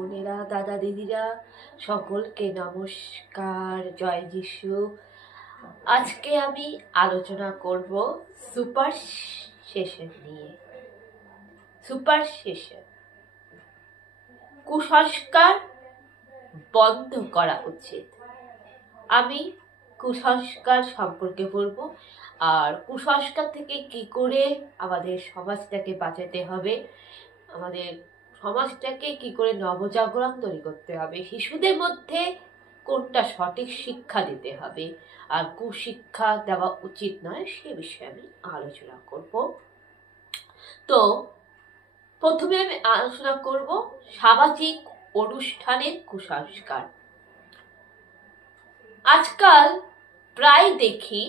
বোনেরা, দাদা দিদিরা, সকলকে নমস্কার। জয় যিশু। আজকে আমি আলোচনা করব সুপারসেশন নিয়ে। সুপারসেশন, কুসংস্কার বন্ধ করা উচিত। আমি কুসংস্কার সম্পর্কে বলবো, আর কুসংস্কার থেকে কি করে আমাদের সমাজটাকে বাঁচাতে হবে, আমাদের সমাজটাকে কি করে নবজাগরণ তৈরি করতে হবে, শিশুদের মধ্যে কোনটা সঠিক শিক্ষা দিতে হবে আর কুশিক্ষা দেওয়া উচিত নয়, সে বিষয়ে আমি আলোচনা করব। তো প্রথমে আমি আলোচনা করব সামাজিক অনুষ্ঠানের কুসংস্কার। আজকাল প্রায় দেখি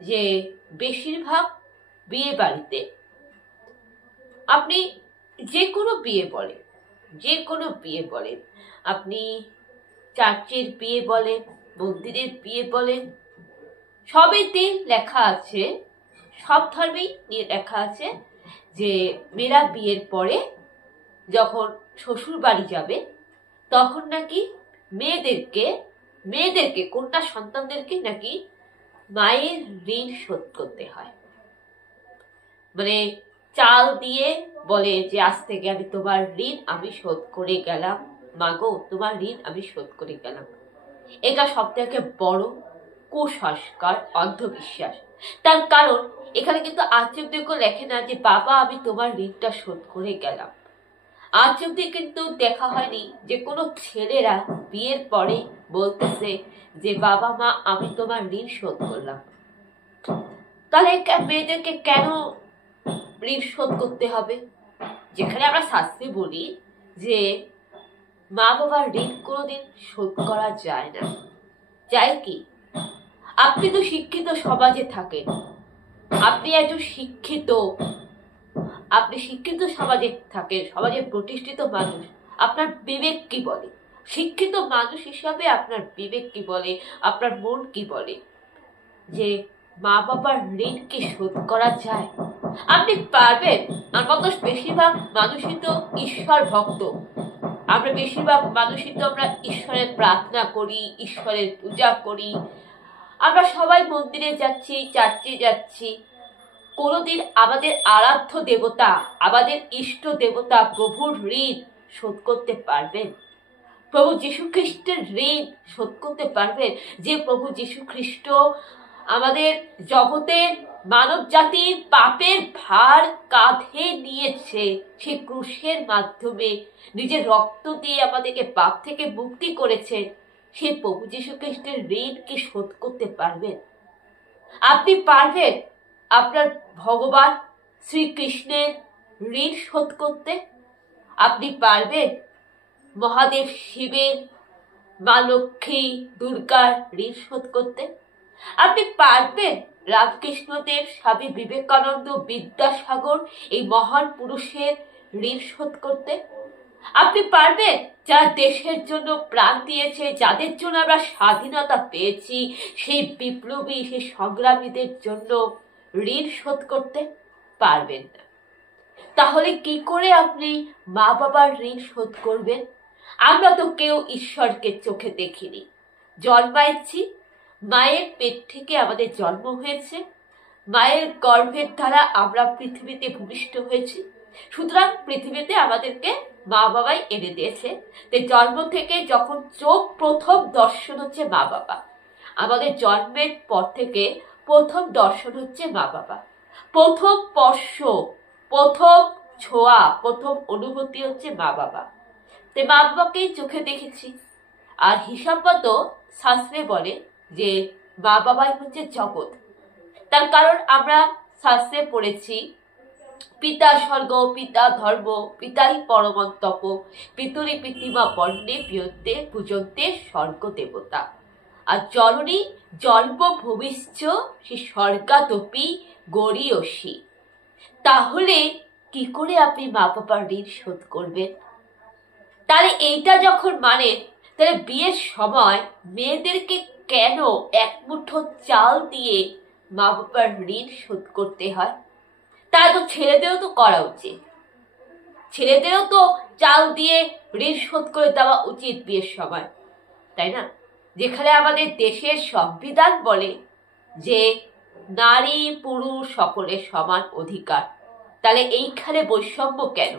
যে বেশিরভাগ বিয়ে বাড়িতে আপনি যে কোনো বিয়ে বলেন, আপনি চার্চের বিয়ে বলেন, মন্দিরের বিয়ে বলেন, সবেতে লেখা আছে, সব ধর্মেই নিয়ে লেখা আছে যে মেয়েরা বিয়ের পরে যখন শ্বশুর বাড়ি যাবে তখন নাকি মেয়েদেরকে কন্যা সন্তানদেরকে নাকি মায়ের ঋণ শোধ করতে হয়। মানে চাল দিয়ে বলে যে আজ থেকে আমি তোমার ঋণ আমি শোধ করে গেলাম, মাগো তোমার ঋণ আমি শোধ করে গেলাম। এটা সব থেকে বড় কুসংস্কার, অন্ধবিশ্বাস। তার কারণ এখানে কিন্তু আজ অব্দি লেখে না যে বাবা আমি তোমার ঋণটা শোধ করে গেলাম। আজ অব্দি কিন্তু দেখা হয়নি যে কোনো ছেলেরা বিয়ের পরে বলতেছে যে বাবা মা আমি তোমার ঋণ শোধ করলাম। তাহলে মেয়েদেরকে কেন ঋণ শোধ করতে হবে? যেখানে আমরা শাস্ত্রে বলি যে মা বাবার ঋণ কোনোদিন শোধ করা যায় না। যায় কি? আপনি তো শিক্ষিত সমাজে থাকেন, আপনি একজন শিক্ষিত সমাজে থাকেন, সমাজে প্রতিষ্ঠিত মানুষ। আপনার বিবেক কি বলে? শিক্ষিত মানুষ হিসাবে আপনার বিবেক কি বলে, আপনার মন কি বলে যে মা বাবার ঋণ কি শোধ করা যায়? আপনি পারবেন? আমরা তো বেশিরভাগ মানুষই তো ঈশ্বর ভক্ত, আমরা বেশিরভাগ মানুষই তো আমরা ঈশ্বরের প্রার্থনা করি, ঈশ্বরের পূজা করি, আমরা সবাই মন্দিরে যাচ্ছি, চার্চে যাচ্ছি। কোনোদিন আমাদের আরাধ্য দেবতা, আমাদের ইষ্ট দেবতা প্রভুর ঋণ শোধ করতে পারবেন? প্রভু যীশু খ্রিস্টের ঋণ শোধ করতে পারবেন? যে প্রভু যীশু খ্রিস্ট আমাদের জগতের মানব জাতির পাপের ভার কাঁধে নিয়েছে, সে ক্রুশের মাধ্যমে নিজের রক্ত দিয়ে আমাদেরকে পাপ থেকে মুক্তি করেছে, সে প্রভু যীশু খ্রিস্টের ঋণ কি শোধ করতে পারবেন? আপনি পারবেন আপনার ভগবান শ্রীকৃষ্ণের ঋণ শোধ করতে? আপনি পারবেন মহাদেব শিবের, মা লক্ষ্মী, দুর্গার ঋণ শোধ করতে? আপনি পারবেন রামকৃষ্ণদেব, স্বামী বিবেকানন্দ, বিদ্যাসাগর এই মহান পুরুষের ঋণ শোধ করতে? আপনি পারবেন যারা দেশের জন্য প্রাণ দিয়েছে, যাদের জন্য আমরা স্বাধীনতা পেয়েছি, সেই বিপ্লবী, সেই সংগ্রামীদের জন্য ঋণ শোধ করতে? পারবেন না। তাহলে কি করে আপনি মা বাবার ঋণ শোধ করবেন? আমরা তো কেউ ঈশ্বরকে চোখে দেখিনি, জন্মাইছি, মায়ের পেট থেকে আমাদের জন্ম হয়েছে, মায়ের গর্ভের দ্বারা আমরা পৃথিবীতে ভূমিষ্ঠ হয়েছি। সুতরাং পৃথিবীতে আমাদেরকে মা বাবাই এনে দিয়েছে। তাই জন্ম থেকে যখন চোখ প্রথম দর্শন হচ্ছে মা বাবা, আমাদের জন্মের পর থেকে প্রথম দর্শন হচ্ছে মা বাবা, প্রথম স্পর্শ, প্রথম ছোঁয়া, প্রথম অনুভূতি হচ্ছে মা বাবা। তাই মা বাবাকেই চোখে দেখেছি। আর হিসাব মতো শাস্ত্রে বলে যে মা বাবাই হচ্ছে জগৎ। তার কারণ আমরা শাস্ত্রে পড়েছি পিতা স্বর্গ, পিতা ধর্ম, পিতাই পরমন্তপ, পিতুরি পিতিমা বর্ণে পিয়ন্তে পূজন্তে স্বর্গ দেবতা। আর জননী জন্ম ভবিষ্য সে স্বর্গাদপি গরীয়সী। তাহলে কি করে আপনি মা বাবার ঋণ শোধ করবেন? তাহলে এইটা যখন মানেন, তাহলে বিয়ের সময় মেয়েদেরকে কেন এক মুঠো চাল দিয়ে মা বাবার ঋণ শোধ করতে হয়? তা তো ছেলেদেরও তো করা উচিত। ছেলেদেরও তো চাল দিয়ে ঋণ শোধ করে দেওয়া উচিত বিয়ের সময়, তাই না? যেখানে আমাদের দেশের সংবিধান বলে যে নারী পুরুষ সকলের সমান অধিকার, তাহলে এইখানে বৈষম্য কেন?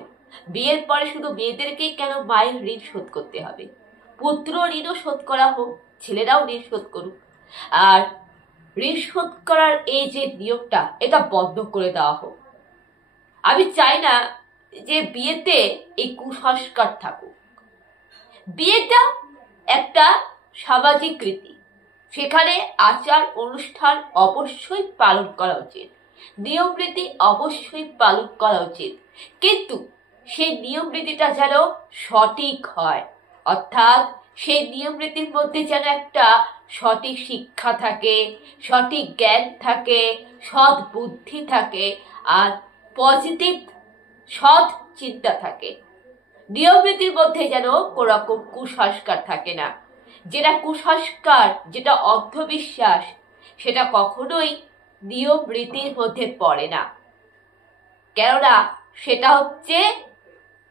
বিয়ের পরে শুধু মেয়েদেরকেই কেন মায়ের ঋণ শোধ করতে হবে? পুত্র ঋণও শোধ করা হোক, ছেলেরাও ঋণ শোধ করুক। আর ঋণ শোধ করার এই যে নিয়মটা, এটা বন্ধ করে দেওয়া হোক। আমি চাই না যে বিয়েতে এই কুসংস্কার থাকুক। বিয়েটা একটা সামাজিক রীতি, সেখানে আচার অনুষ্ঠান অবশ্যই পালন করা উচিত, নিয়ম রীতি অবশ্যই পালন করা উচিত, কিন্তু সেই নিয়ম রীতিটা যেন সঠিক হয়, অর্থাৎ সেই নিয়ম রীতির মধ্যে যেন একটা সঠিক শিক্ষা থাকে, সঠিক জ্ঞান থাকে, সৎ বুদ্ধি থাকে, আর পজিটিভ সৎ চিন্তা থাকে। নিয়ম রীতির মধ্যে যেন কোনোরকম কুসংস্কার থাকে না। যেটা কুসংস্কার, যেটা অন্ধবিশ্বাস, সেটা কখনোই নিয়ম রীতির মধ্যে পড়ে না, কেননা সেটা হচ্ছে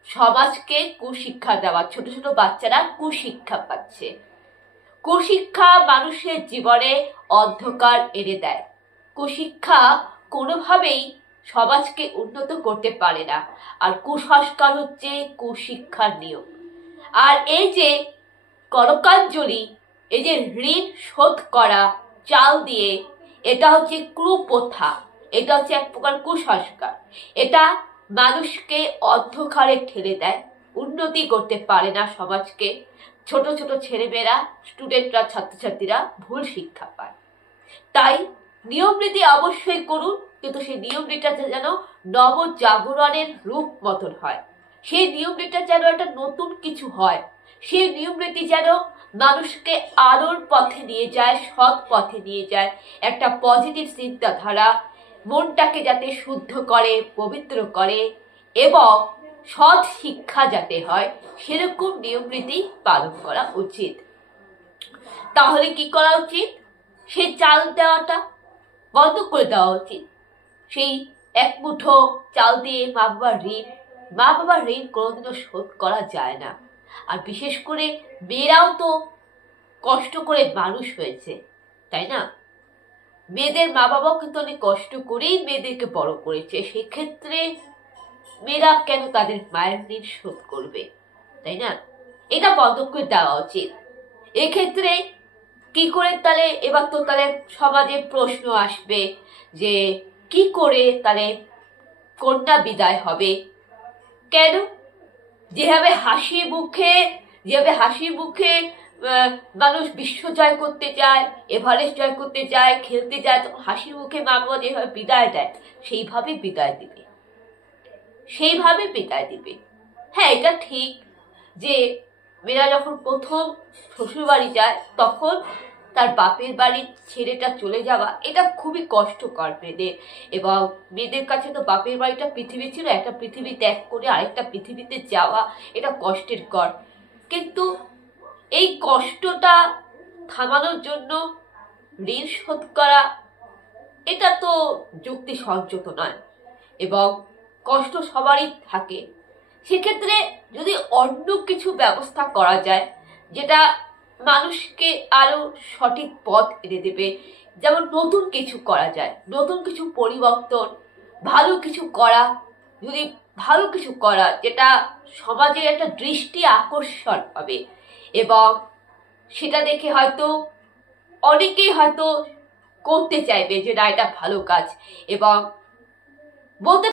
সমাজকে কুশিক্ষা দেওয়া। ছোট ছোট বাচ্চারা কুশিক্ষা পাচ্ছে। কুশিক্ষা মানুষের জীবনে অন্ধকার এনে দেয়। কুশিক্ষা কোনোভাবেই সমাজকে উন্নত করতে পারে না, আর কুসংস্কার হচ্ছে কুশিক্ষার নিয়ম। আর এই যে কনকাঞ্জলি, এই যে ঋণ শোধ করা চাল দিয়ে, এটা হচ্ছে কুপ্রথা, এটা হচ্ছে এক প্রকার কুসংস্কার। এটা মানুষকে অন্ধকারে ঠেলে দেয়, উন্নতি করতে পারে না সমাজকে। ছোট ছোট ছেলেমেয়েরা, স্টুডেন্টরা, ছাত্রছাত্রীরা ভুল শিক্ষা পায়। তাই নিয়ম রীতি অবশ্যই করুন, কিন্তু সেই নিয়ম রীতিটা যেন নবজাগরণের রূপ মতন হয়। সেই নিয়ম রীতিটা যেন একটা নতুন কিছু হয়। সেই নিয়ম রীতি যেন মানুষকে আলোর পথে নিয়ে যায়, সৎ পথে নিয়ে যায়, একটা পজিটিভ চিন্তাধারা, মনটাকে যাতে শুদ্ধ করে, পবিত্র করে, এবং সৎ শিক্ষা যাতে হয়, সেরকম নিয়ম রীতি পালন করা উচিত। তাহলে কি করা উচিত? সেই চাল দেওয়াটা বন্ধ করে দেওয়া উচিত। সেই এক মুঠো চাল দিয়ে মা বাবার ঋণ কোনোদিনও শোধ করা যায় না। আর বিশেষ করে মেয়েরাও তো কষ্ট করে মানুষ হয়েছে, তাই না? মেয়েদের মা বাবাও কিন্তু অনেক কষ্ট করেই মেয়েদেরকে বড় করেছে। সেক্ষেত্রে মেয়েরা কেন তাদের মায়ের ঋণ শোধ করবে, তাই না? এটা বন্ধ করে দেওয়া উচিত। এক্ষেত্রে কি করে তাহলে, এবার তো তাহলে সমাজে প্রশ্ন আসবে যে কি করে তাহলে কন্যা বিদায় হবে? কেন? যেভাবে হাসি মুখে মানুষ বিশ্ব জয় করতে চায়, এভারেস্ট জয় করতে চায়, খেলতে যায়, তখন হাসি মুখে মা বাবা যেভাবে বিদায় দেয়, সেইভাবে বিদায় দিবে। হ্যাঁ, এটা ঠিক যে মেয়েরা যখন প্রথম শ্বশুর বাড়ি যায়, তখন তার বাপের বাড়ির ছেলেটা চলে যাওয়া, এটা খুবই কষ্টকর মেয়েদের। এবং মেয়েদের কাছে তো বাপের বাড়িটা পৃথিবী ছিল, একটা পৃথিবী ত্যাগ করে আরেকটা পৃথিবীতে যাওয়া, এটা কষ্টের কর। কিন্তু এই কষ্টটা থামানোর জন্য ঋণ শোধ করা, এটা তো যুক্তিসঙ্গত নয়, এবং কষ্ট সবারই থাকে। সেক্ষেত্রে যদি অন্য কিছু ব্যবস্থা করা যায়, যেটা মানুষকে আরো সঠিক পথ এনে দেবে, যেমন নতুন কিছু করা যায়, নতুন কিছু পরিবর্তন, ভালো কিছু করা, যেটা সমাজের একটা দৃষ্টি আকর্ষণ হবে, এবং সেটা দেখে হয়তো অনেকেই হয়তো করতে চাইবে যে না, এটা ভালো কাজ, এবং বলতে